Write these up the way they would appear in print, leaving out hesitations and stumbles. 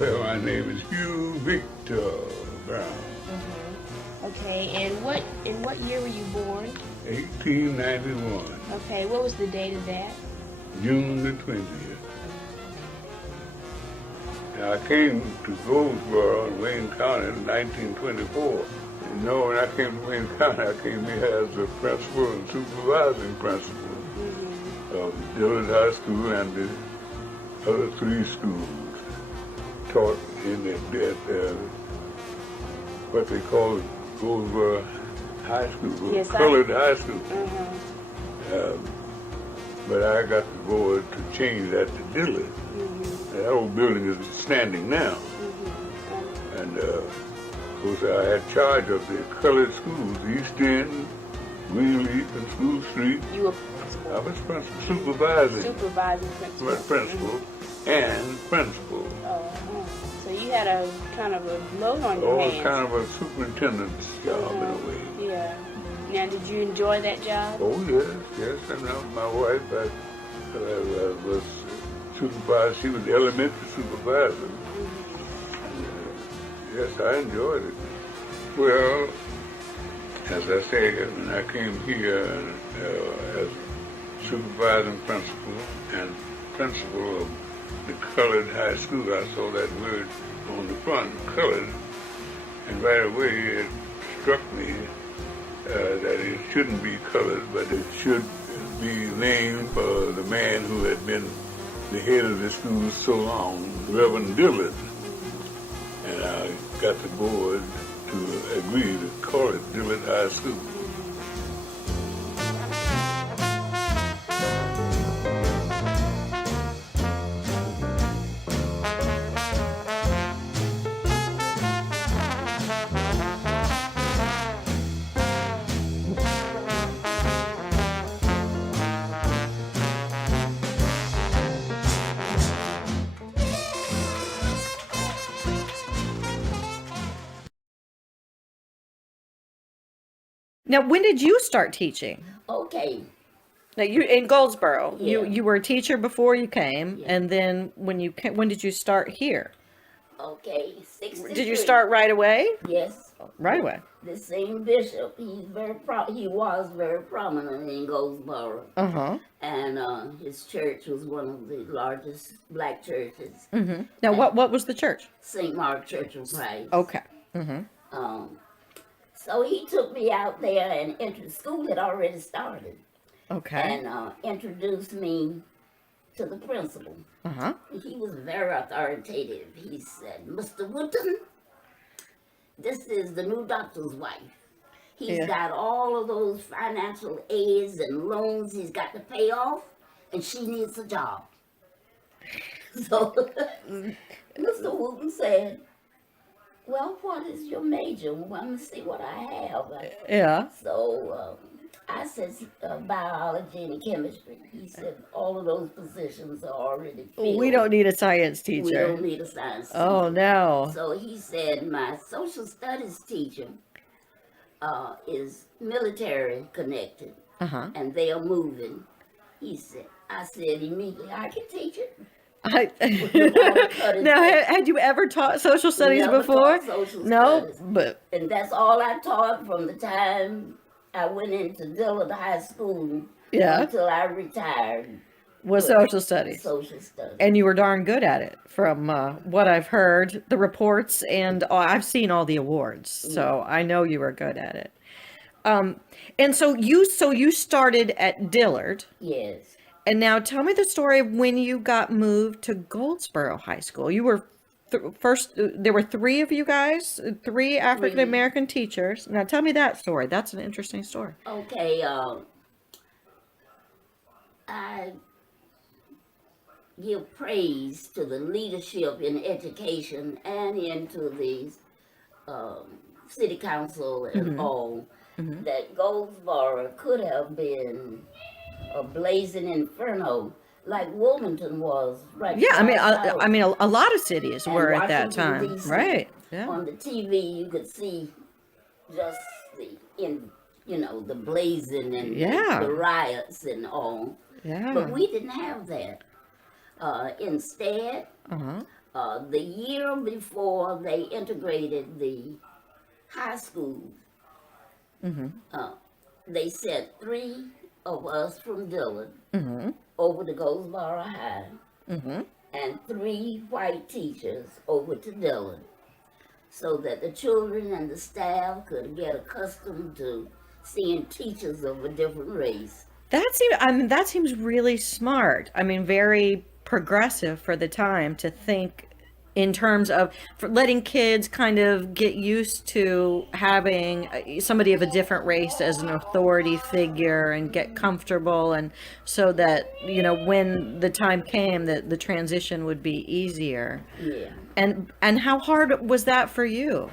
Well, my name is Hugh Victor Brown, Okay, and in what year were you born? 1891, Okay, what was the date of that? June the 20th. Now, I came to Goldsboro in Wayne County in 1924. You know, when I came to Wayne County, I came here as the principal and supervising principal of Dillard High School and the other three schools. Taught in what they call Goldsboro High School, Yes, colored high school. But I got the board to change that to Dillard. That old building is standing now. And of course I had charge of the colored schools, East End, Greenleaf, and School Street. You were principal. I was principal, supervising Supervising principal. principal and principal. So you had a kind of a load on your All hands. kind of a superintendent's job in a way. Yeah. Now, did you enjoy that job? Oh yes, and my wife, I was supervisor. She was the elementary supervisor. Yes, I enjoyed it. Well, as I said, when I came here as supervising principal and principal of the colored high school, I saw that word on the front, colored, and right away it struck me that it shouldn't be colored, but it should be named for the man who had been the head of the school so long, Reverend Dillard. And I got the board to agree to call it Dillard High School. Now, when did you start teaching? Okay. Now, you in Goldsboro. Yeah. You were a teacher before you came, Yeah. and then when you came, when did you start here? Okay. 63. Did you start right away? Yes. Right away. The same bishop. He was very prominent in Goldsboro, and his church was one of the largest black churches. Now, what was the church? St. Mark Church of Christ. Okay. So he took me out there, and school had already started, Okay. and introduced me to the principal. He was very authoritative. He said, "Mr. Woodton, this is the new doctor's wife. He's Yeah. got all of those financial aids and loans he's got to pay off, and she needs a job." So Mr. Wooten said, "Well, what is your major? Well, I'm going to see what I have." Yeah. So I said biology and chemistry. He said all of those positions are already filled. We don't need a science We teacher. don't need a science teacher. Oh no. So he said my social studies teacher is military connected, and they are moving. I said immediately, I can teach it. Now, had you ever taught social studies Never before? taught social No, studies. but And that's all I taught from the time I went into Dillard High School Yeah. until I retired. was social studies. Social studies. And you were darn good at it from what I've heard, the reports, and I've seen all the awards. So I know you were good at it. And so you started at Dillard. Yes. And now tell me the story of when you got moved to Goldsboro High School. You were first, there were three of you guys, three African American teachers. Now tell me that story. That's an interesting story. Okay. I give praise to the leadership in education and into the city council and all that Goldsboro could have been a blazing inferno like Wilmington was right Yeah, I mean, south. a lot of cities And were at that Washington, time, D.C. right? Yeah. On the TV, you could see just the blazing and Yeah. the riots and all. Yeah. But we didn't have that. Instead, The year before they integrated the high schools, they sent 3 of us from Dillon over to Goldsboro High, and 3 white teachers over to Dillon, so that the children and the staff could get accustomed to seeing teachers of a different race. That seems really smart. I mean, very progressive for the time to think in terms of for letting kids kind of get used to having somebody of a different race as an authority figure and get comfortable, and so that, you know, when the time came that the transition would be easier. Yeah. And how hard was that for you?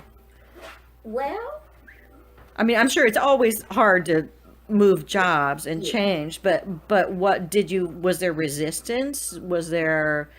Well, I mean, I'm sure it's always hard to move jobs and change, but what did you, was there resistance? Were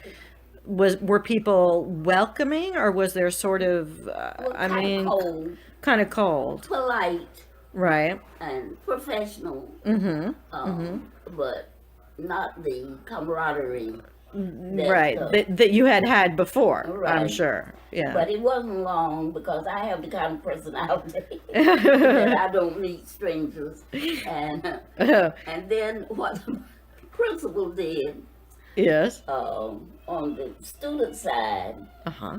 people welcoming, or was there sort of, cold, kind of cold, polite, right? and professional, but not the camaraderie. That you had before, Right. I'm sure. Yeah. But it wasn't long, because I have the kind of personality that I don't meet strangers. And then what the principal did, Yes. on the student side, Uh-huh.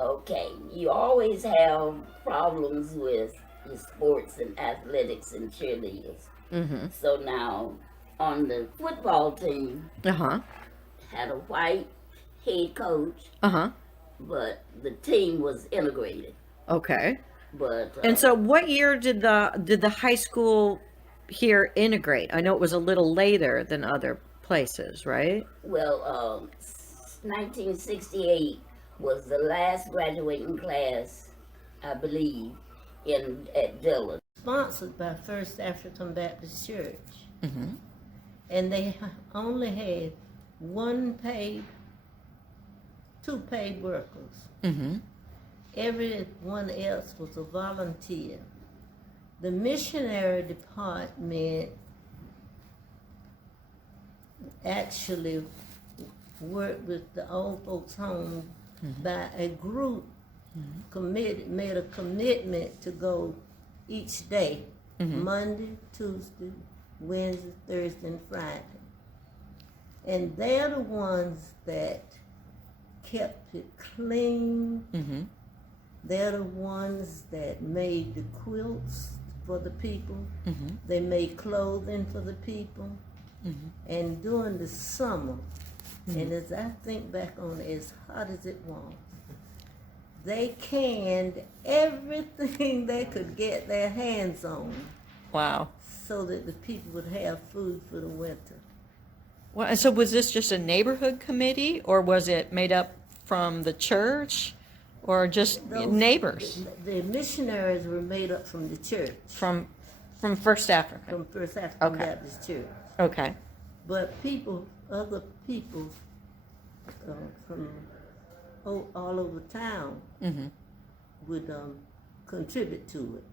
okay, you always have problems with your sports and athletics and cheerleaders. So now, on the football team, Uh-huh. had a white head coach, Uh-huh. but the team was integrated. Okay. But And so what year did the high school here integrate? I know it was a little later than other places, right? well, 1968 was the last graduating class, I believe, at Dillon. Sponsored by First African Baptist Church. And they only had two paid workers. Everyone else was a volunteer. The missionary department actually worked with the old folks home by a group made a commitment to go each day, Monday, Tuesday, Wednesday, Thursday, and Friday. And they're the ones that kept it clean. They're the ones that made the quilts for the people. They made clothing for the people. And during the summer, and as I think back on it, as hot as it was, they canned everything they could get their hands on Wow. so that the people would have food for the winter. Well, and so was this just a neighborhood committee, or was it made up from the church, or just neighbors The missionaries were made up from the church, from First Africa? from First African Okay. Baptist Church. Okay. But other people from all over town would contribute to it.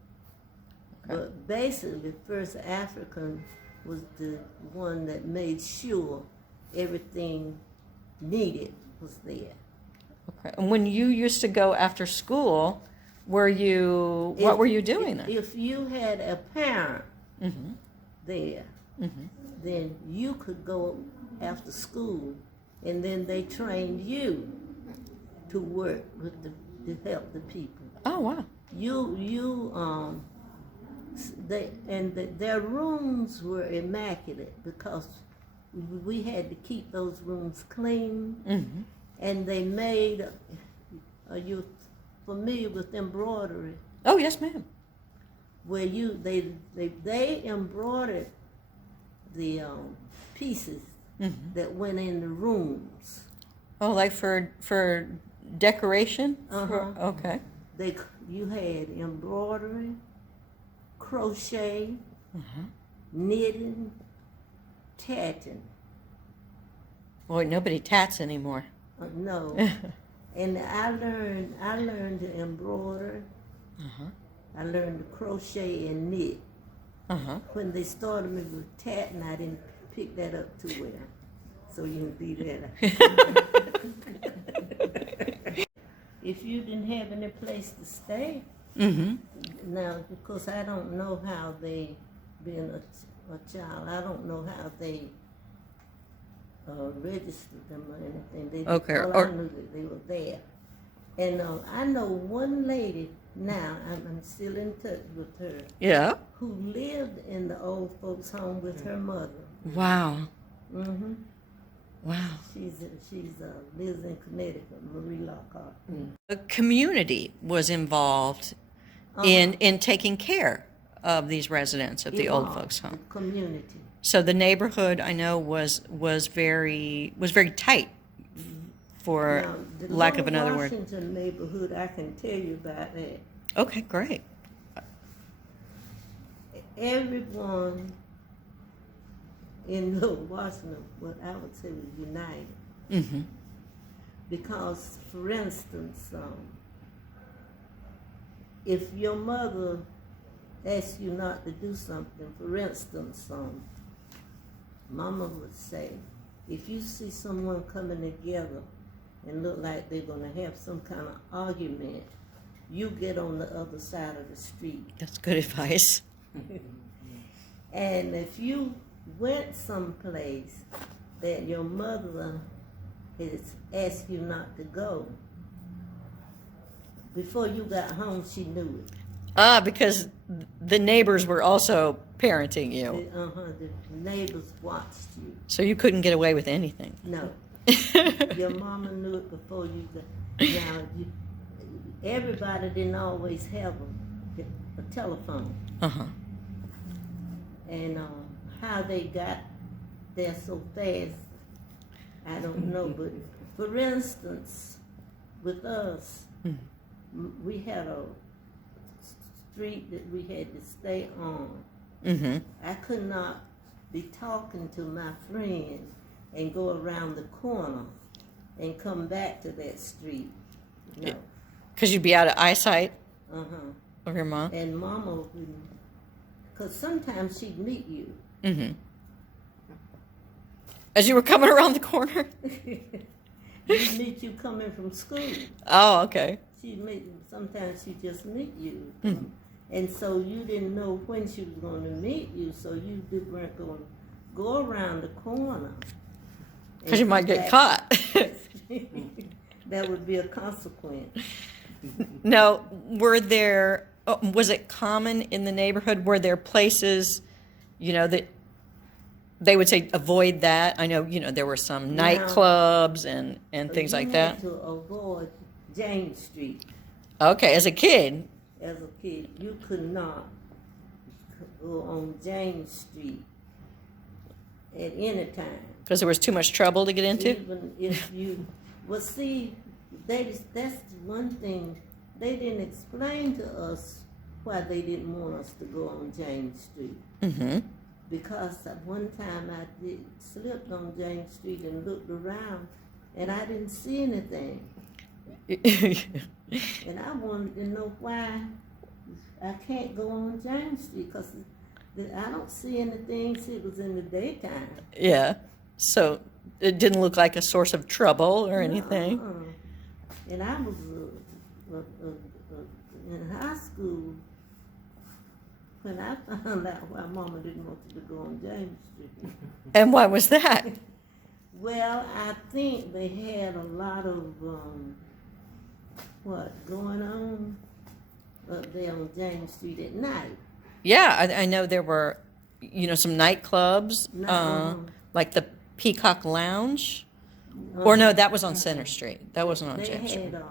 But basically, First African was the one that made sure everything needed was there. Okay. And when you used to go after school, what were you doing then? If you had a parent there, then you could go after school, and then they trained you to work with to help the people. Oh, wow. Their rooms were immaculate because we had to keep those rooms clean. And they made. Are you familiar with embroidery? Oh, yes, ma'am. Where they embroidered the pieces that went in the rooms. Oh, like for decoration? Okay. You had embroidery, crochet, knitting, tatting. Boy, nobody tats anymore. No, and I learned to embroider. I learned to crochet and knit. When they started me with tatting, I didn't pick that up too well. so you can be there. If you didn't have any place to stay, now, because I don't know how they, being a child, I don't know how they registered them or anything. They, Okay, all or- I knew that they were there. And I know one lady now, I'm still in touch with her, Yeah. who lived in the old folks' home with her mother. Wow. Mm-hmm. Wow. She's lives in Connecticut, Marie Lockhart. The community was involved in taking care of these residents of the old folks' home. The community. So the neighborhood, I know, was very tight, for Now, the lack of Little another word. Washington neighborhood, I can tell you about that. Okay, great. Everyone in Little Washington, what I would say was united. Mm-hmm. Because, for instance, if your mother asks you not to do something, for instance, Mama would say, if you see someone coming together and look like they're going to have some kind of argument, you get on the other side of the street. That's good advice. And if you went someplace that your mother has asked you not to go, before you got home, she knew it. Because the neighbors were also parenting you, The neighbors watched you. so you couldn't get away with anything. No, your mama knew it before you got. Now, everybody didn't always have a telephone, Uh-huh. and how they got there so fast, I don't know. But for instance, with us, we had a street that we had to stay on. Mm-hmm. I could not be talking to my friend and go around the corner and come back to that street. No. Because you'd be out of eyesight Uh-huh. of your mom. And Mama wouldn't, because sometimes she'd meet you. Mm-hmm. As you were coming around the corner? She'd meet you coming from school. Oh, okay. Sometimes she'd just meet you. And so you didn't know when she was going to meet you, so you weren't going to go around the corner. Because you might get back. caught. That would be a consequence. Now, was it common in the neighborhood? Were there places, that they would say avoid that? I know, there were some nightclubs and things like that. You had to avoid James Street. Okay, as a kid. As a kid, you could not go on James Street at any time. Because there was too much trouble to get into? Even if you, well, see, that's one thing. They didn't explain to us why they didn't want us to go on James Street. Mm-hmm. Because at one time I slipped on James Street and looked around, and I didn't see anything. And I wanted to know why I can't go on James Street, because I don't see anything. See, it was in the daytime. Yeah. So it didn't look like a source of trouble or anything. And I was in high school when I found out why Mama didn't want you to go on James Street. And why was that? Well, I think they had a lot of going on up there on James Street at night. Yeah, I know there were, some nightclubs, No. like the Peacock Lounge. Or no, that was on Center Street. That wasn't on They James Street. had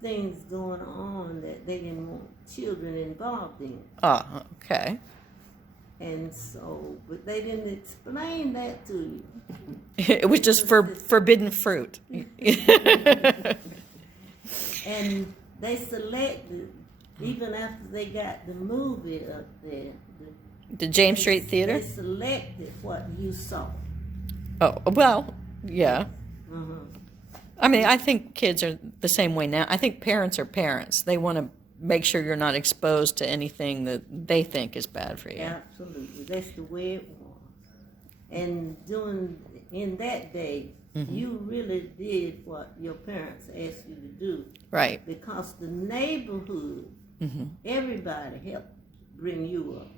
things going on that they didn't want children involved in. Oh, okay. And so, but they didn't explain that to you. It was just for forbidden fruit. And they selected, even after they got the movie up there, The James Street Theater? they selected what you saw. Oh, well, yeah. Uh-huh. I mean, I think kids are the same way now. I think parents are parents. They want to make sure you're not exposed to anything that they think is bad for you. Absolutely. That's the way it was. And in that day, you really did what your parents asked you to do, Right. because the neighborhood, everybody helped bring you up.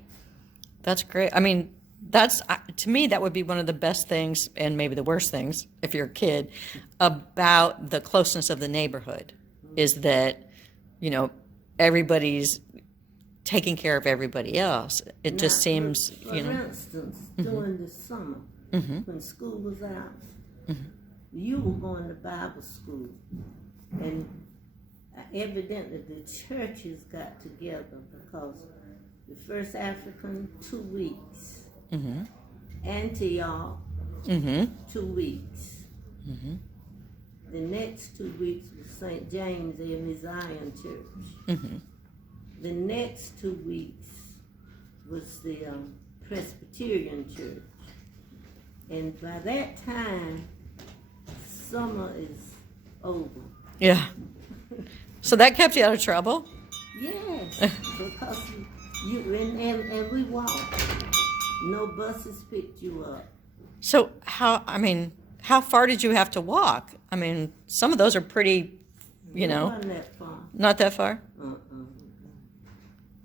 That's great. I mean, that's to me that would be one of the best things, and maybe the worst things if you're a kid, about the closeness of the neighborhood, is that, you know, everybody's taking care of everybody else. It just Now, seems, for you know. instance, during the summer, when school was out, you were going to Bible school, and evidently the churches got together, because the first African 2 weeks, Antioch 2 weeks, the next 2 weeks was St. James and Zion Church. The next 2 weeks was the Presbyterian Church. And by that time, summer is over. Yeah. So that kept you out of trouble? Yes, because and we walked. No buses picked you up. So how far did you have to walk? I mean, some of those are pretty, you It know, wasn't that far. not that far.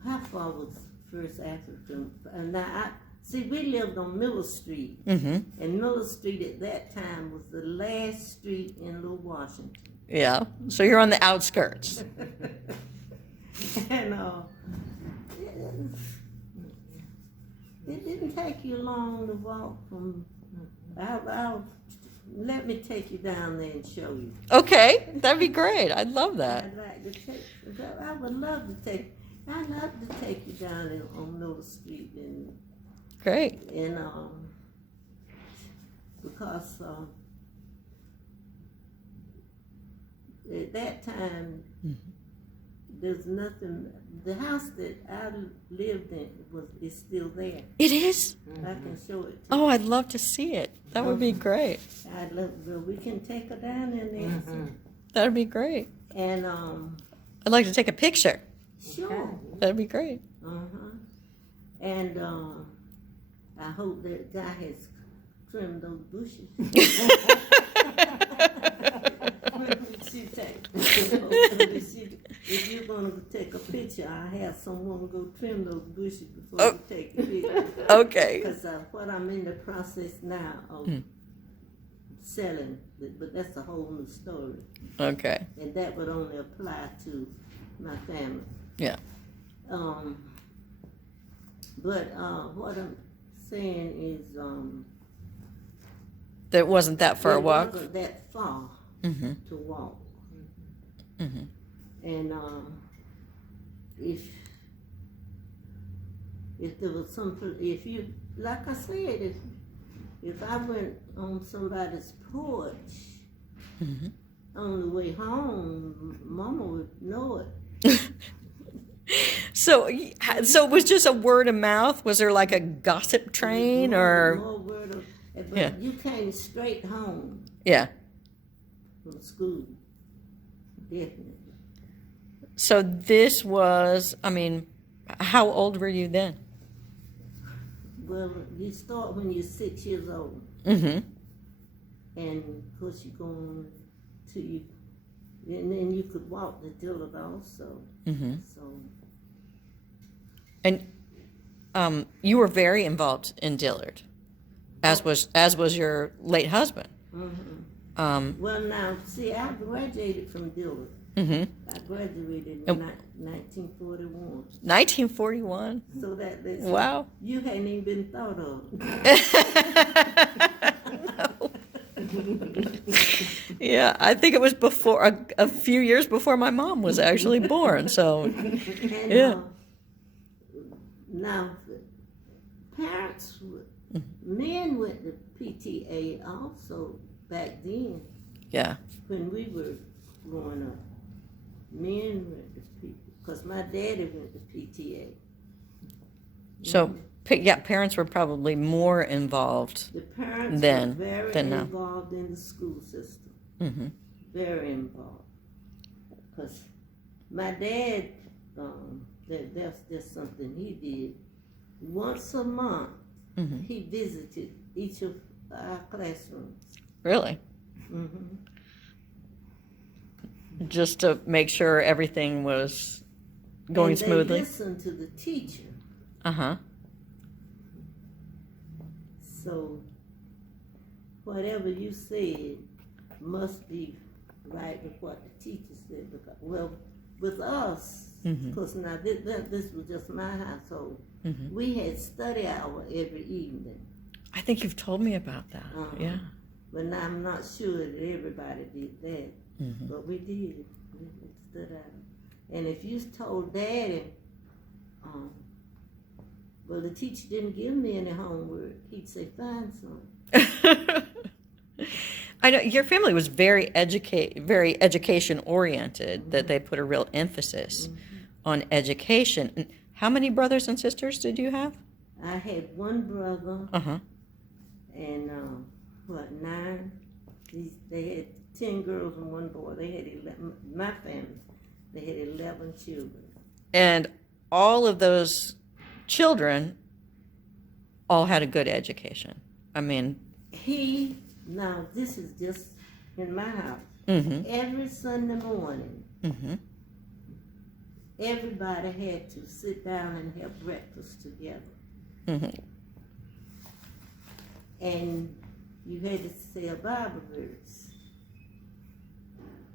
How far was First African? And now, we lived on Miller Street, Mm-hmm. and Miller Street at that time was the last street in Little Washington. Yeah. So you're on the outskirts. And it didn't take you long to walk from. Let me take you down there and show you. Okay, that'd be great. I'd love that. I'd like to take. I would love to take. I'd love to take you down on Miller Street and Great. because at that time there's nothing. The house that I lived in is still there. It is? I can show it to Oh, I'd love to see it. That would be great. you. I'd love. Well, we can take her down in there. That'd be great. And I'd like to take a picture. sure. That'd be great. And I hope that guy has trimmed those bushes. If you're gonna take a picture, I'll have someone go trim those bushes before you take a picture. Okay. Because what I'm in the process now of selling, but that's a whole new story. Okay. And that would only apply to my family. Yeah. But what I'm saying is, That wasn't that far a it walk. wasn't that far to walk. And if there was if you, like I said, if I went on somebody's porch on the way home, Mama would know it. So it was just a word of mouth? Was there like a gossip train or? More word of, but Yeah. you came straight home Yeah. from school, definitely. So this was, how old were you then? Well, you start when you're 6 years old, Mm-hmm. and of course you go on to you, and then you could walk the Dillard also. Mm-hmm. So And you were very involved in Dillard, as was your late husband. well, now see, I graduated from Dillard. Mm-hmm. I graduated in 1941. 1941. So that's Wow. You hadn't even been thought of. Yeah, I think it was before a few years before my mom was actually born. So And, Yeah. Now, parents, men went to PTA also back then yeah. when we were growing up. Men went to PTA because my daddy went to PTA. So yeah, parents were probably more involved. The parents Then- were very then now. involved in the school system. Mm-hmm. Very involved. Because my dad, that's just something he did. Once a month, he visited each of our classrooms. Really? Hmm. Just to make sure everything was going and smoothly? They listen to the teacher. Uh-huh. So whatever you said must be right with what the teacher said. Because, well, with us, because now this was just my household, we had study hour every evening. I think you've told me about that. Yeah. But now I'm not sure that everybody did that. But we did. We study hour. And if you told Daddy, well, the teacher didn't give me any homework, he'd say, find some. I know your family was very education oriented, that they put a real emphasis on education. And how many brothers and sisters did you have? I had one brother Uh-huh. and, 9? They had 10 girls and 1 boy. They had 11, my family, they had 11 children. And all of those children all had a good education. I mean, Now this is just in my house. Every Sunday morning, everybody had to sit down and have breakfast together. And you had to say a Bible verse.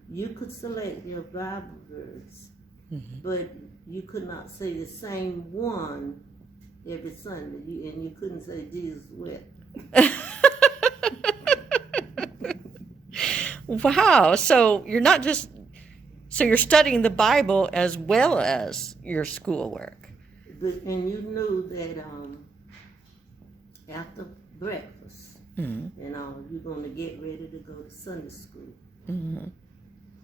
You could select your Bible verse, but you could not say the same one every Sunday. And you couldn't say Jesus wept. wow. So you're not just, so you're studying the Bible as well as your schoolwork. And you knew that after breakfast, you're going to get ready to go to Sunday school. And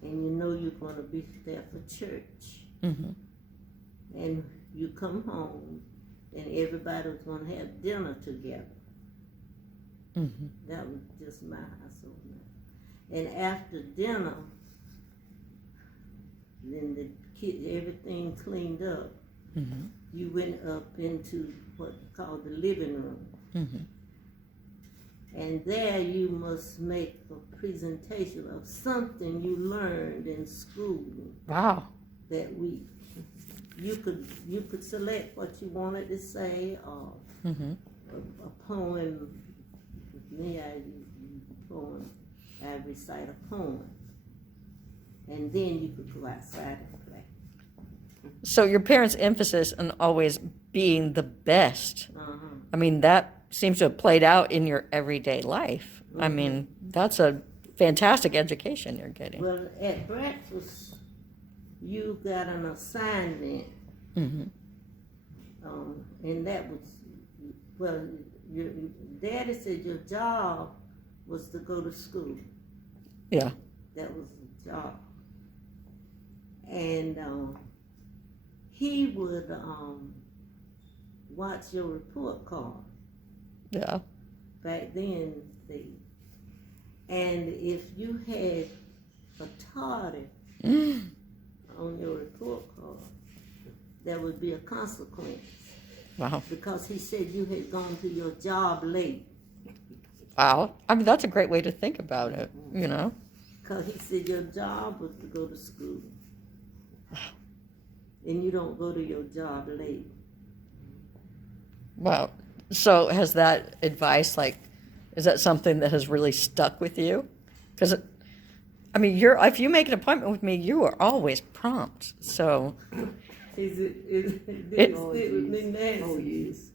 you know you're going to be there for church. And you come home and everybody was going to have dinner together. That was just my household. And after dinner, then the kids, everything cleaned up. You went up into what called the living room. And there you must make a presentation of something you learned in school Wow. that week. You could select what you wanted to say, or a poem. With me, I recite a poem, and then you could go outside and play. So your parents' emphasis on always being the best, I mean, that seems to have played out in your everyday life. I mean, that's a fantastic education you're getting. Well, at breakfast, you got an assignment, and that was, well, your daddy said your job was to go to school. Yeah. That was the job. And he would watch your report card. Yeah. Back then, and if you had a tardy on your report card, there would be a consequence. Wow. Because he said you had gone to your job late. Wow. I mean, that's a great way to think about it, you know? Because he said your job was to go to school. And you don't go to your job late. Wow. So has that advice, like, is that something that has really stuck with you? Because, I mean, if you make an appointment with me, you are always prompt. So. It stick with me now. Oh, yes.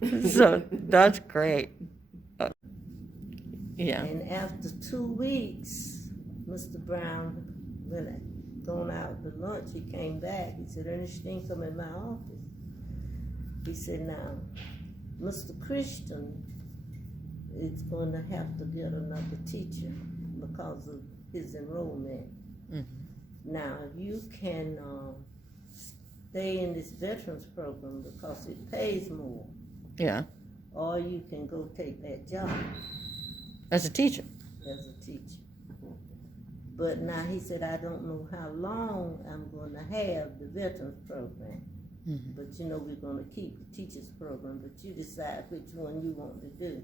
Yes. So that's great. Yeah. And after 2 weeks, Mr. Brown, when I gone out to lunch, he came back. He said, Ernestine, come in my office. He said, now, Mr. Christian is going to have to get another teacher because of his enrollment. Now, you can stay in this veterans program because it pays more. Yeah. Or you can go take that job As a teacher. as a teacher. But now he said, I don't know how long I'm going to have the veterans program. But you know, we're gonna keep the teachers program, but you decide which one you want to do.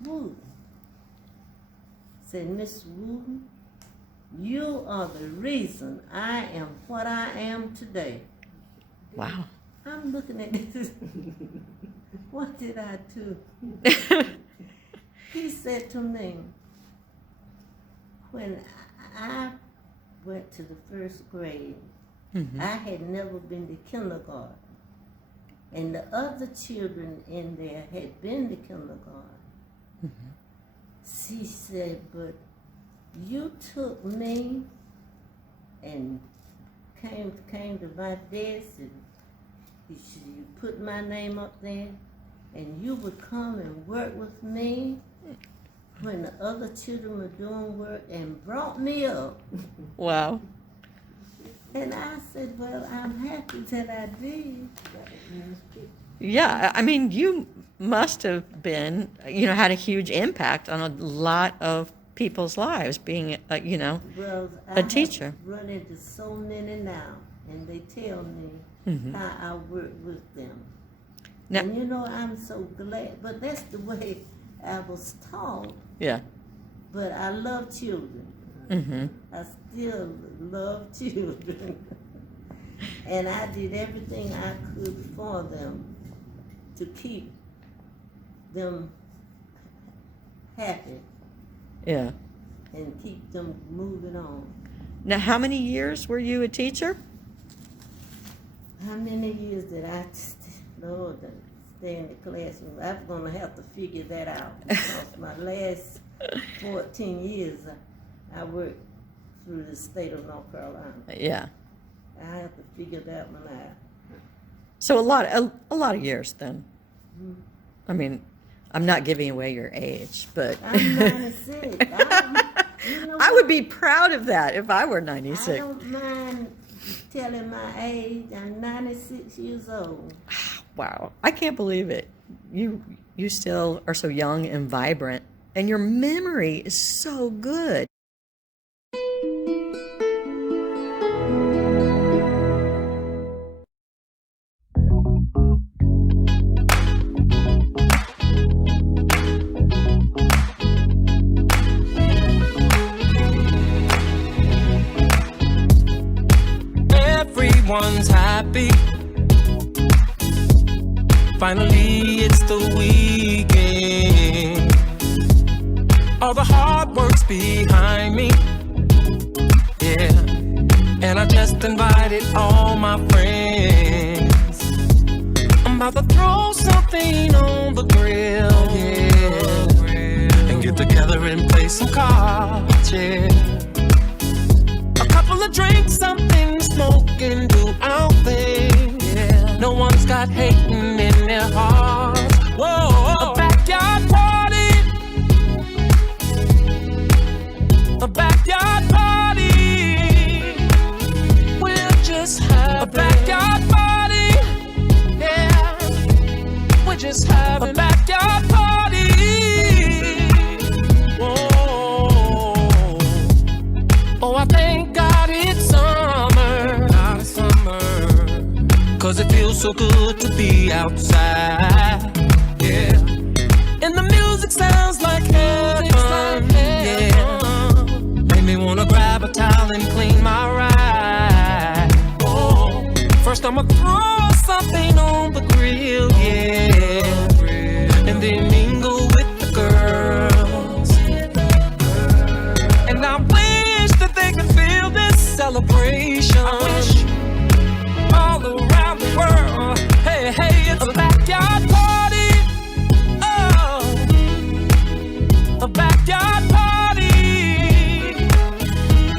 Wooten said, Miss Wooten, you are the reason I am what I am today. Wow. I'm looking at this. What did I do? He said to me, when I went to the first grade, I had never been to kindergarten. And the other children in there had been to kindergarten. She said, but you took me and came to my desk and you put my name up there and you would come and work with me when the other children were doing work and brought me up. Wow. And I said, well, I'm happy that I did. Yeah, I mean, you must have been, had a huge impact on a lot of people's lives being, Well, a teacher. I run into so many now, and they tell me how I work with them. Now- And I'm so glad, but that's the way I was taught. Yeah. But I love children. I still love children. And I did everything I could for them to keep them happy Yeah. and keep them moving on. Now, how many years were you a teacher? How many years did I, Lord, stay in the classroom. I'm gonna have to figure that out because my last 14 years I worked through the state of North Carolina. Yeah. I have to figure that one out. So a lot of years then. I mean, I'm not giving away your age, but I'm 96. You know I would what? be proud of that if I were I 96. don't mind telling my age. I'm 96 years old. Wow, I can't believe it. You still are so young and vibrant, and your memory is so good. Everyone's happy. Finally, it's the weekend. All the hard work's behind me. Yeah. And I just invited all my friends. I'm about to throw something on the grill. Yeah. And get together and play some cards. Yeah. A couple of drinks, something to smoke and do our thing. Yeah. No one's got hating in their hearts. Whoa, a backyard party. A backyard party. We'll just have a backyard party. Yeah, we'll just have a backyard party. Whoa. Oh, I thank God it's summer. God, it's summer. 'Cause it feels so good to be outside. Yeah. And the music sounds like heaven. Yeah. Made me wanna grab a towel and clean my ride. Oh. First I'ma throw something on the grill. Yeah. And then mingle with the girls. And I wish that they could feel this celebration. I wish all around the world. Hey, hey, it's a backyard party. Oh, a backyard party.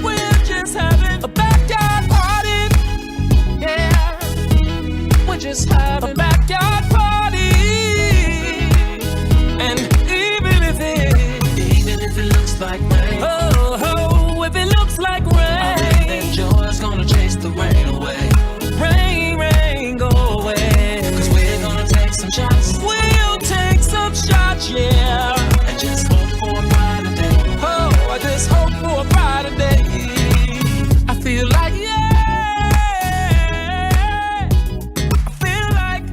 We're just having a backyard party. Yeah, we're just having a backyard party. And even if it looks like rain. Oh, if it looks like rain, I think that joy's gonna chase the rain away. Rain, go away. 'Cause we're gonna take some shots. We'll take some shots, yeah. And just hope for a brighter day. Oh, I just hope for a brighter day. I feel like, yeah. I feel like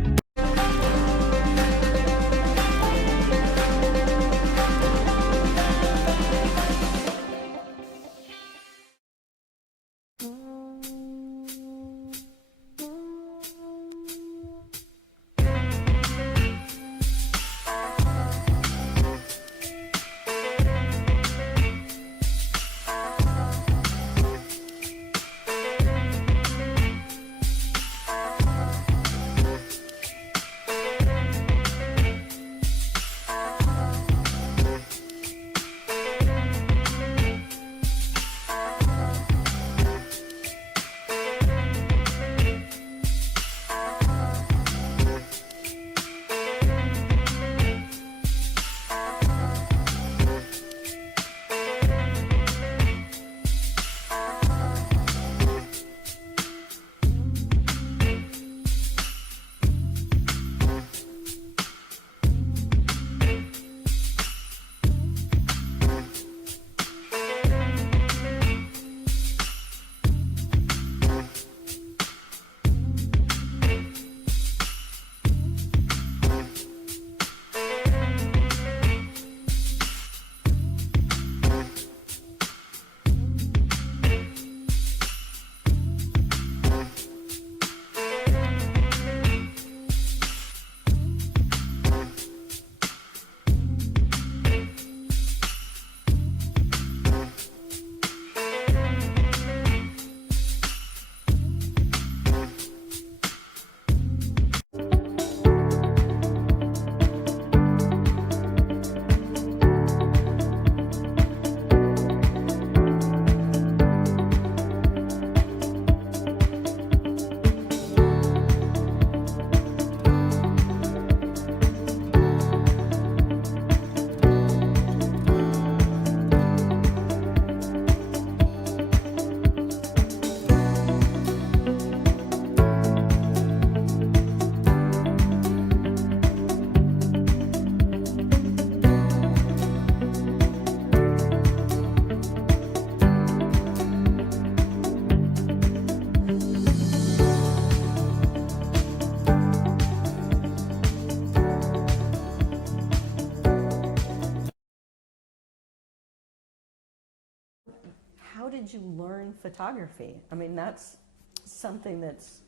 did you learn photography? I mean, that's something that's,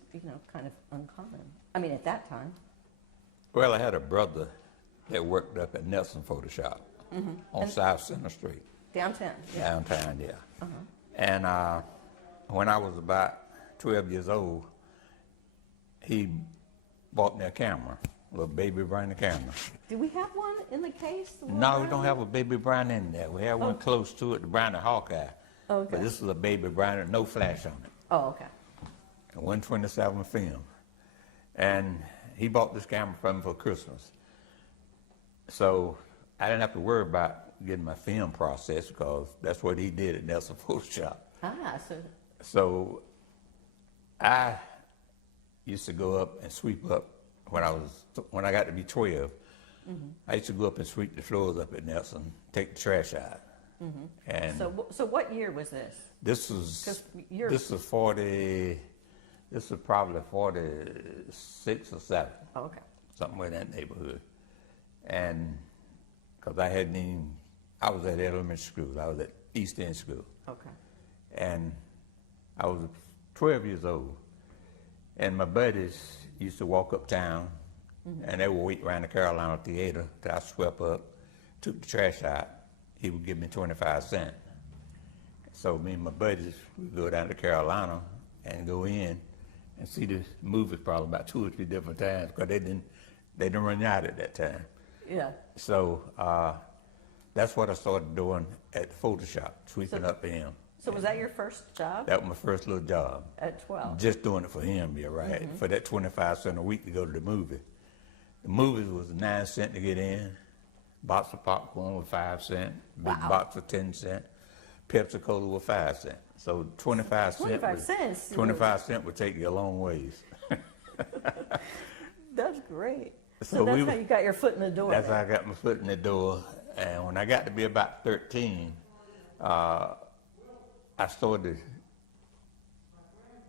kind of uncommon. I mean, at that time. Well, I had a brother that worked up at Nelson Photoshop on South Center Street, Downtown. Yeah. downtown, yeah. And when I was about 12 years old, he bought me a camera, a little baby Brownie camera. Do we have one in the case? The one No, we around don't here? have a baby Brownie in there. We have one close to it, the Brownie Hawkeye. Okay. But this is a baby Brownie, no flash on it. Oh, okay. A 127 film. And he bought this camera from me for Christmas. So I didn't have to worry about getting my film processed because that's what he did at Nelson Photoshop. So So I used to go up and sweep up when I got to be 12. I used to go up and sweep the floors up at Nelson, take the trash out. And so what year was this? this was 'Cause you're- this was probably 46 or 7, Oh, okay. somewhere in that neighborhood. And because I was at elementary school, I was at East End School. Okay. And I was 12 years old. And my buddies used to walk uptown, and they would wait around the Carolina Theater till I swept up, took the trash out. He would give me 25 cents. So me and my buddies would go down to Carolina and go in and see the movie probably about 2 or 3 different times because they didn't run out at that time. Yeah. So that's what I started doing at the Photoshop, sweeping up for him. So was that your first job That was my first little job. at 12? Just doing it for him, you're right. For that 25 cents a week to go to the movie. The movies was 9 cents to get in. Box of popcorn was 5 cents. Big box of 10 cents. Pepsi Cola was 5 cents. So 25 cents. 25 cents? 25 cents would take you a long ways. That's great. So So that's we how were- you got your foot in the door. That's how then. I got my foot in the door. And when I got to be about 13, I started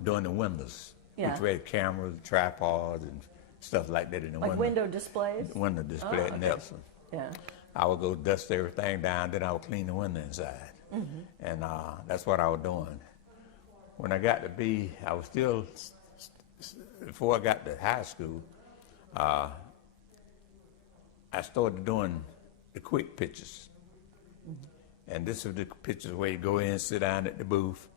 doing the windows, Yeah. which we had cameras, tripods, and stuff like that in the Like window displays? window display Oh, at okay. Nelson. Yeah. I would go dust everything down, then I would clean the window inside. And that's what I was doing. When I got to be, I was still, before I got to high school, I started doing the quick pictures. And this is the pictures where you go in, sit down at the booth,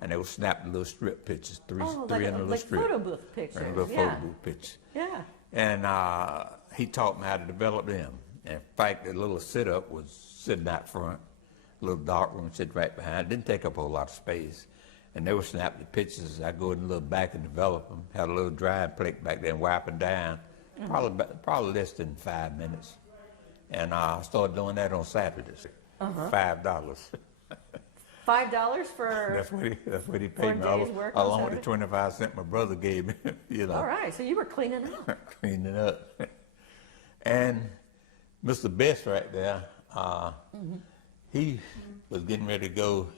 and they would snap the little strip pictures, three Oh, in a little like strip. photo booth pictures. And a little Yeah. photo booth picture. Yeah. And he taught me how to develop them. In fact, the little sit-up was sitting out front, a little dark room sitting right behind. It didn't take up a whole lot of space. And they would snap the pictures. I go in the little back and develop them. Had a little dry plate back there and wipe it down. Probably less than 5 minutes. And I started doing that on Saturdays. $5. $5 for. That's what he For a paid me, day's work on along with the Saturday? 25 cents my brother gave me. All right. So you were cleaning up. Cleaning it up. And Mr. Best right there, he was getting ready to go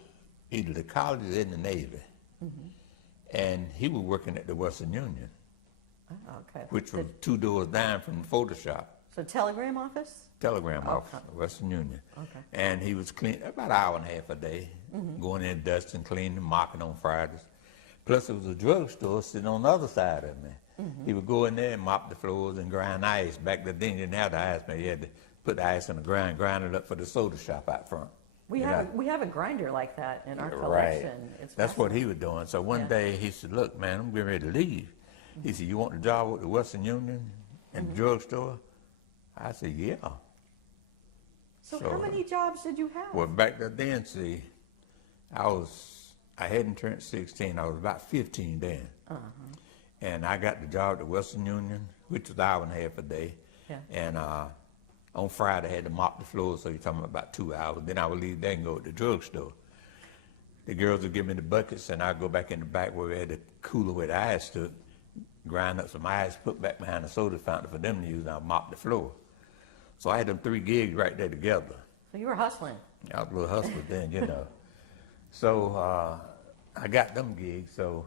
either to college or in the Navy. And he was working at the Western Union, Oh, okay. which was 2 doors down from the Photoshop. So telegram office? Telegram Okay. office, Western Union. Okay. And he was cleaning about an hour and a half a day, going in, dusting, cleaning, mopping on Fridays. Plus, it was a drugstore sitting on the other side of me. He would go in there and mop the floors and grind ice. Back then, you didn't have the ice, man. You had to put the ice in the grind it up for the soda shop out front. We You have know? we have a grinder like that in our Right. collection. It's That's what he was doing. So one Yeah. day he said, "Look, man, I'm getting ready to leave." He said, "You want the job with the Western Union and the drugstore?" I said, "Yeah." So So, how many jobs did you have? Well, back then, see, I hadn't turned 16. I was about 15 then. And I got the job at the Western Union, which was an hour and a half a day. Yeah. And on Friday, I had to mop the floor, so you're talking about 2 hours. Then I would leave there and go to the drugstore. The girls would give me the buckets, and I'd go back in the back where we had the cooler where the ice stood, grind up some ice, put back behind the soda fountain for them to use, and I'd mop the floor. So I had them 3 gigs right there together. So you were hustling. I was a little hustler then, you know. So I got them gigs. So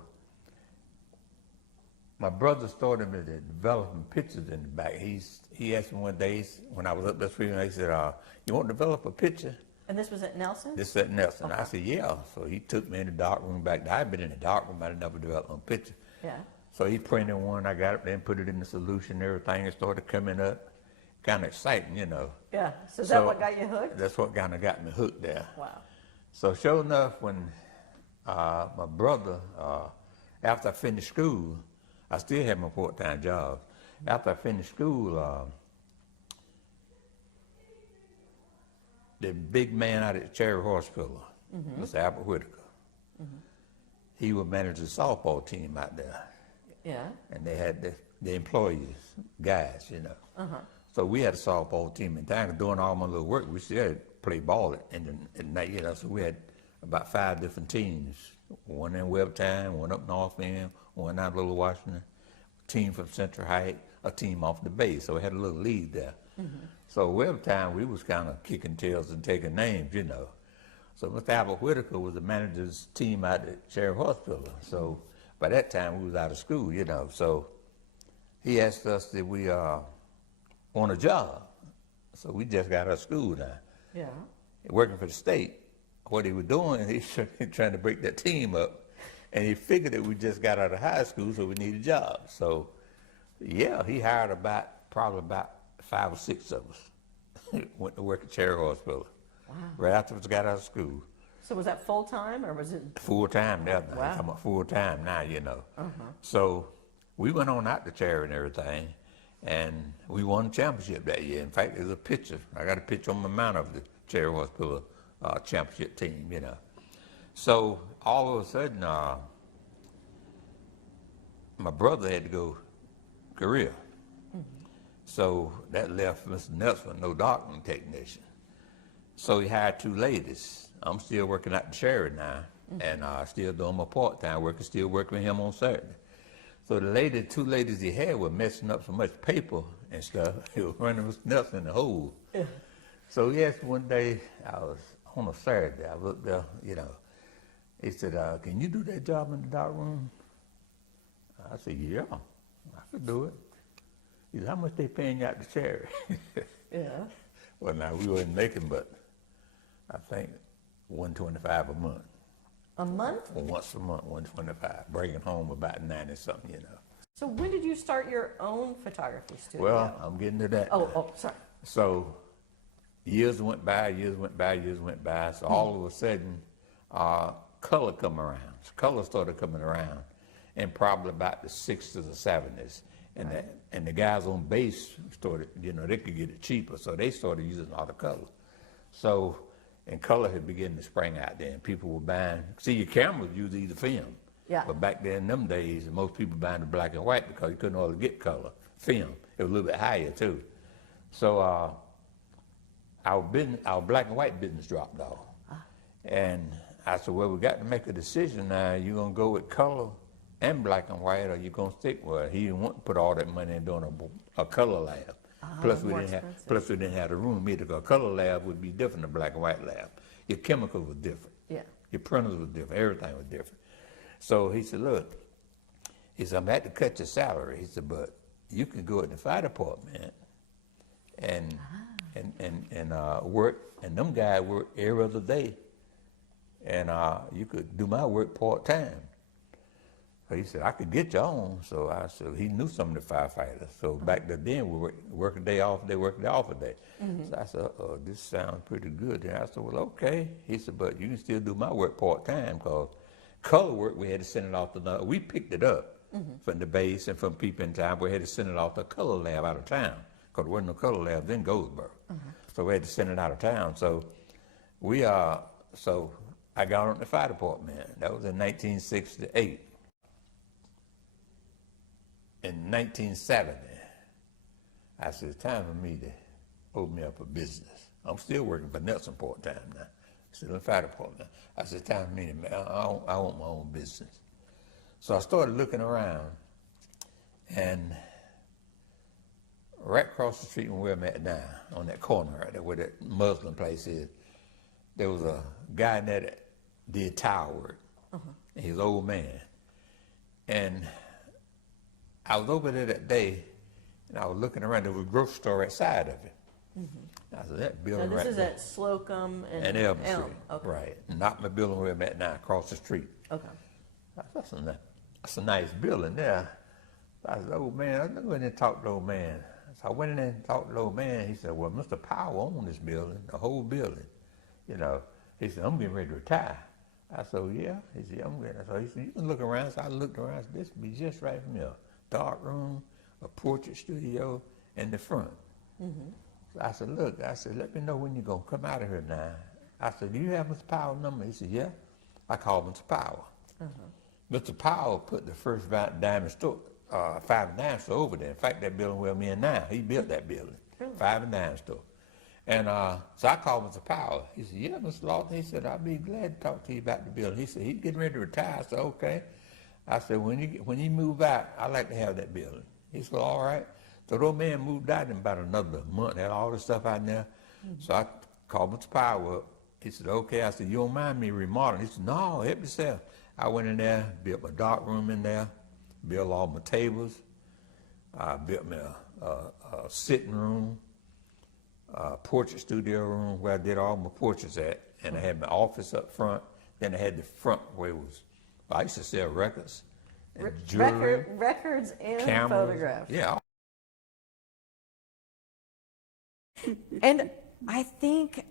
my brother started me to developing pictures in the back. He asked me one day when I was up there street, he said, "You want to develop a picture?" And this was at Nelson? This at Nelson. I said, yeah. So he took me in the dark room back there. I'd been in the dark room. I'd never developed no picture. Yeah. So he printed one. I got it there and put it in the solution. Everything it started coming up. Kind of exciting, you know. Yeah. So is that what got you hooked? That's what kind of got me hooked there. Wow. So sure enough, when my brother, after I finished school, I still had my part-time job. After I finished school, the big man out at Cherry Hospital, Mr. Albert Whitaker, he would manage the softball team out there. Yeah. And they had the employees, guys, you know. So we had a softball team in town. Doing all my little work, we still had to play ball at night, you know. So we had about 5 different teams. One in Webtown, one up North End, one out Little Washington, a team from Central Heights, a team off the base. So we had a little lead there. So Webtown, we was kind of kicking tails and taking names, you know. So Mr. Albert Whitaker was the manager's team out at Cherry Hospital. So by that time, we was out of school, you know. So he asked us that we want a job. So we just got out of school now. Yeah. Working for the state. What he was doing, he's trying to break that team up. And he figured that we just got out of high school, so we needed jobs. So, yeah, he hired probably about 5 or 6 of us. Went to work at Cherry Hospital. Wow. Right after we got out of school. So was that full time or was it? Full time now. Wow. I'm talking about full time now, you know. So we went on out to Cherry and everything, and we won the championship that year. In fact, there's a picture. I got a picture on my mount of the Cherry Hospital championship team, you know. So all of a sudden, my brother had to go Korea. So that left Mr. Nelson no doctoring technician. So he hired 2 ladies. I'm still working at the Cherry now, and still doing my part-time work and still working with him on Saturday. So the 2 ladies he had were messing up so much paper and stuff. He was running Mr. Nelson in the hole. Yeah. So yes, one day I was on a Saturday. I looked there, you know. He said, "Can you do that job in the dark room?" I said, "Yeah, I could do it." He said, "How much they paying you out to Cherry?" Yeah. Well, now we wasn't making, but I think $125 a month. A month? Or once a month, $125, bringing home about 90 something, you know. So when did you start your own photography studio? Well, I'm getting to that. now. Oh, sorry. So years went by. So all of a sudden, color come around. Color started coming around, and probably about the 60s or 70s. And the guys on base started, you know, they could get it cheaper, so they started using a lot of color. So, and color had begun to spring out there, and people were buying. See, your cameras usually the film. Yeah. But back then, in them days, most people buying the black and white because you couldn't hardly get color film. It was a little bit higher too. So our black and white business dropped off. And I said, well, we got to make a decision now. You gonna go with color and black and white, or you gonna stick with it? He didn't want to put all that money in doing a color lab. Plus we didn't have the room either, because a color lab would be different than a black and white lab. Your chemicals were different. Yeah. Your printers were different. Everything was different. So he said, look, he said, I'm going to have to cut your salary. He said, but you can go in the fire department and work, and them guys work every other day, and you could do my work part-time. So he said, I could get you on. So I said, he knew some of the firefighters. So back then, we work a day off, they work a day off a day. So I said, oh, this sounds pretty good. And I said, well, okay. He said, but you can still do my work part-time, because color work, we had to send it off to we picked it up from the base and from people in town. We had to send it off to a color lab out of town, because there wasn't no color labs in Goldsboro. So we had to send it out of town. So so I got on the fire department. That was in 1968. In 1970, I said, it's time for me to open me up a business. I'm still working for Nelson part-time now. Still in the fire department. I said, it's time for me to, I want my own business. So I started looking around, and right across the street from where I'm at now, on that corner right there where that Muslim place is, there was a guy in there that did tile work. And he was an old man. And I was over there that day, and I was looking around. There was a grocery store right side of it. I said, that Now, building this right is there. at Slocum and And Elm Street, Okay. right. Not my building where I'm at now, across the street. Okay. That's a nice building there. I said, old man, I'm going in and talk to the old man. So I went in there and talked to the old man. He said, well, Mr. Powell owns this building, the whole building. You know, he said, I'm getting ready to retire. I said, well, yeah. He said, I'm getting. So he said, you can look around. So I looked around. This would be just right from here. Dark room, a portrait studio, and the front. So I said, look, I said, let me know when you're going to come out of here now. I said, do you have Mr. Powell's number? He said, yeah. I called Mr. Powell. Mr. Powell put the first diamond store, 5 and dime store over there. In fact, that building where I'm in now, he built that building, 5 and dime store. And so I called Mr. Powell. He said, yeah, Mr. Lawton. He said, I'll be glad to talk to you about the building. He said, he's getting ready to retire. I said, okay. I said, when you move out, I'd like to have that building. He said, all right. So the old man moved out in about another month, had all the stuff out there. So I called Mr. Powell up. He said, okay. I said, you don't mind me remodeling? He said, no, help yourself. I went in there, built my dark room in there, built all my tables. I built me a sitting room, a portrait studio room where I did all my portraits at. And I had my office up front. Then I had the front where it was, I used to sell records and jewelry, Records and cameras. photographs. Yeah. And I think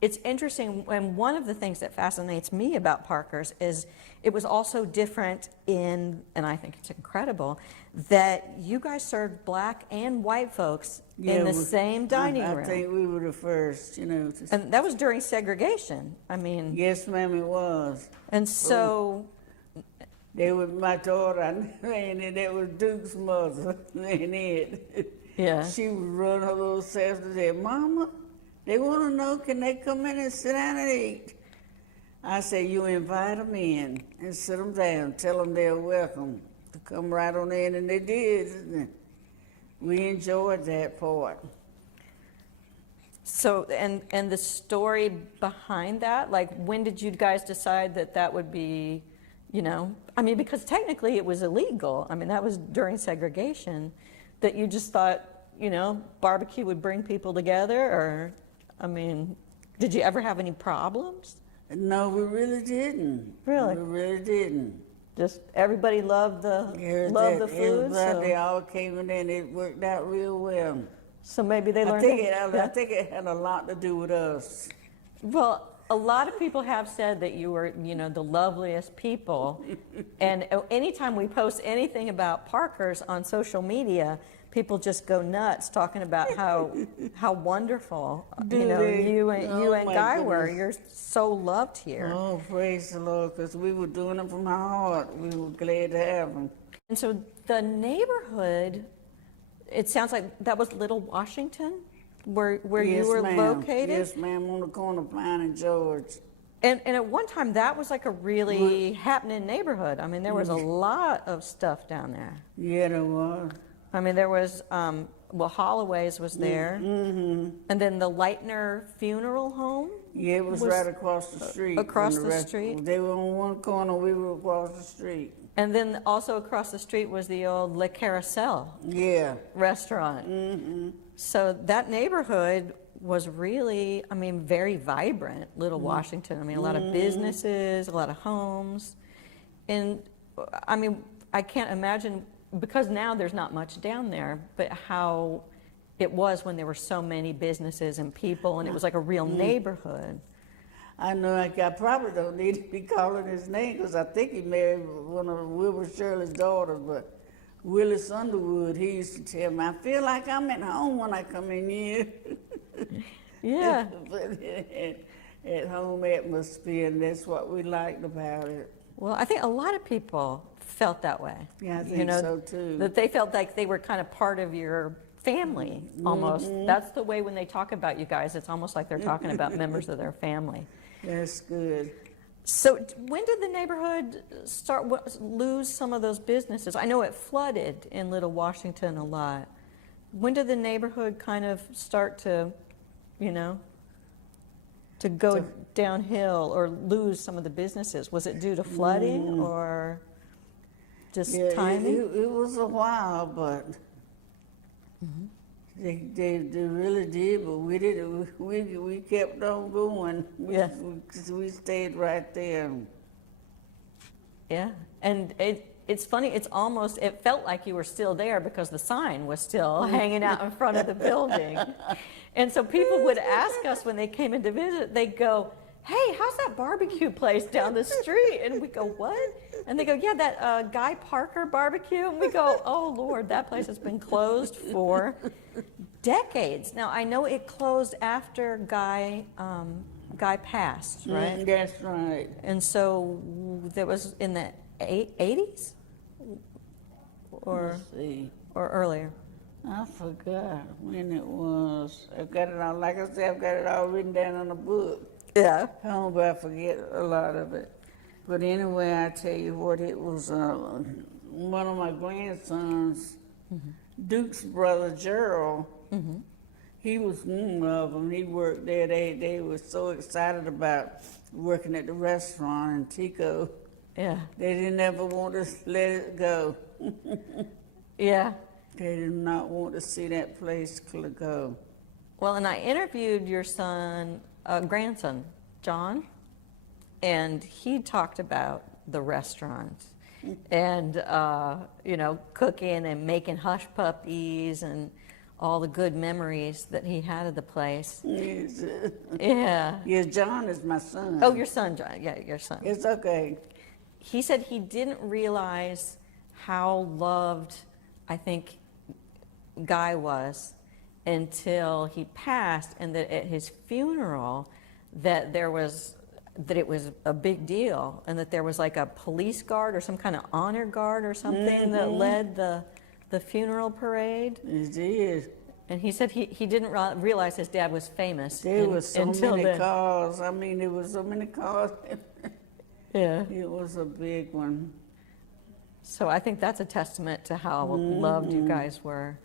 it's interesting, and one of the things that fascinates me about Parker's is it was also different and I think it's incredible, that you guys served black and white folks in the same dining room. I think we were the first, you know. And that was during segregation. I mean, Yes, ma'am, it was. and so, They was my daughter, and that was Duke's mother, and it. yeah. She would run her little self and say, Mama, they want to know, can they come in and sit down and eat? I say, you invite them in and sit them down. Tell them they're welcome to come right on in, and they did. We enjoyed that part. So, and the story behind that, like, when did you guys decide that that would be, you know, I mean, because technically it was illegal. I mean, that was during segregation, that you just thought, you know, barbecue would bring people together, or, I mean, did you ever have any problems? No, we really didn't. Really? We really didn't. Just everybody loved the food, Everybody, they so, all came in and it worked out real well. so maybe they I learned. think, Yeah. I think it had a lot to do with us. Well, a lot of people have said that you were, you know, the loveliest people. And anytime we post anything about Parker's on social media, people just go nuts talking about how wonderful, Do you know, they? you Oh, and my Guy were. goodness. You're so loved here. Oh, praise the Lord, because we were doing it from our heart. We were glad to have them. And so the neighborhood, it sounds like that was Little Washington, where Yes, you were ma'am. located. Yes, ma'am, on the corner of Pine and George. And at one time, that was like a really happening neighborhood. I mean, there was a lot of stuff down there. Yeah, there was. I mean, there was, well, Holloway's was there. And then the Leitner Funeral Home. Yeah, it was right across the street. across from the rest- street? They were on one corner, we were across the street. And then also across the street was the old Le Carousel Yeah. restaurant. So that neighborhood was really, I mean, very vibrant, Little Washington. I mean, a lot of businesses, a lot of homes. And I mean, I can't imagine, because now there's not much down there, but how it was when there were so many businesses and people, and it was like a real neighborhood. I know I probably don't need to be calling his name because I think he married one of Wilbur Shirley's daughters, but Willis Underwood, he used to tell me, I feel like I'm at home when I come in here. Yeah. But at home atmosphere, and that's what we liked about it. Well, I think a lot of people felt that way. Yeah, I You think know, so too. that they felt like they were kind of part of your family, almost. That's the way when they talk about you guys, it's almost like they're talking about members of their family. That's good. So when did the neighborhood lose some of those businesses? I know it flooded in Little Washington a lot. When did the neighborhood kind of start to, you know, to go downhill or lose some of the businesses? Was it due to flooding or just Yeah, timing? it was a while, but They really did, but we didn't. We kept on going. Yeah. We stayed right there. Yeah, and it's funny, it felt like you were still there because the sign was still hanging out in front of the building. And so people would ask us when they came in to visit, they'd go, hey, how's that barbecue place down the street? And we go, what? And they go, yeah, that Guy Parker barbecue. And we go, oh, Lord, that place has been closed for decades. Now, I know it closed after Guy passed, right? That's right. And so there was in the 80s or Let's see. earlier. I forgot when it was. I've got it all, like I said, I've got it all written down in a book. Yeah. Home, but I forget a lot of it. But anyway, I tell you what, it was one of my grandsons, Duke's brother Gerald. He was one of them. He worked there. They were so excited about working at the restaurant in Tico. Yeah. They didn't ever want to let it go. Yeah. They did not want to see that place go. Well, and I interviewed your grandson, John, and he talked about the restaurant and, cooking and making hush puppies and all the good memories that he had of the place. Yes. Yeah. Yes, John is my son. Oh, your son, John. Yeah, your son. It's okay. He said he didn't realize how loved, I think, Guy was until he passed, and that at his funeral that it was a big deal, and that there was like a police guard or some kind of honor guard or something that led the funeral parade. It is. And he said he didn't realize his dad was famous. There was so until many then. cars. I mean, there was so many cars. Yeah. It was a big one. So I think that's a testament to how loved you guys were.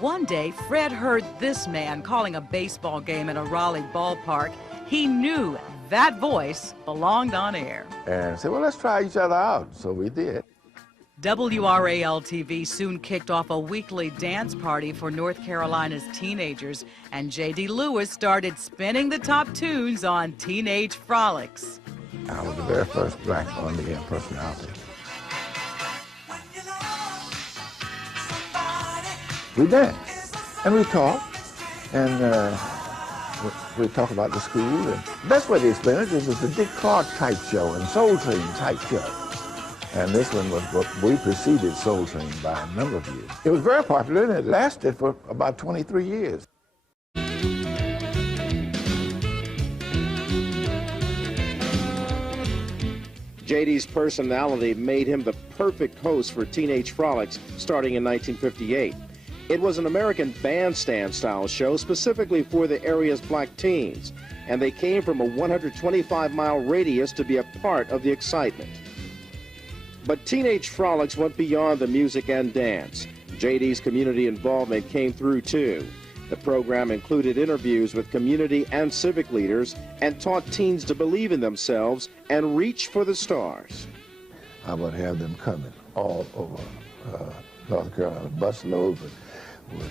One day, Fred heard this man calling a baseball game at a Raleigh ballpark. He knew that voice belonged on air. And said, well, let's try each other out. So we did. WRAL-TV soon kicked off a weekly dance party for North Carolina's teenagers, and J.D. Lewis started spinning the top tunes on Teenage Frolics. I was the very first black on-the-air personality. We danced, and we talked, and we talked about the school. And that's where they explained it. It was the Dick Clark type show and Soul Train type show. And this one was what we preceded Soul Train by a number of years. It was very popular, and it lasted for about 23 years. J.D.'s personality made him the perfect host for Teenage Frolics starting in 1958. It was an American bandstand-style show specifically for the area's black teens, and they came from a 125-mile radius to be a part of the excitement. But Teenage Frolics went beyond the music and dance. J.D.'s community involvement came through, too. The program included interviews with community and civic leaders and taught teens to believe in themselves and reach for the stars. I would have them coming all over North Carolina. Busloads would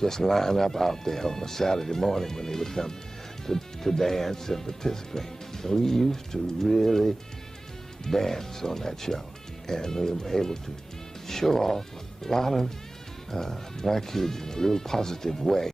just line up out there on a Saturday morning when they would come to dance and participate. So we used to really dance on that show, and we were able to show off a lot of black kids in a real positive way.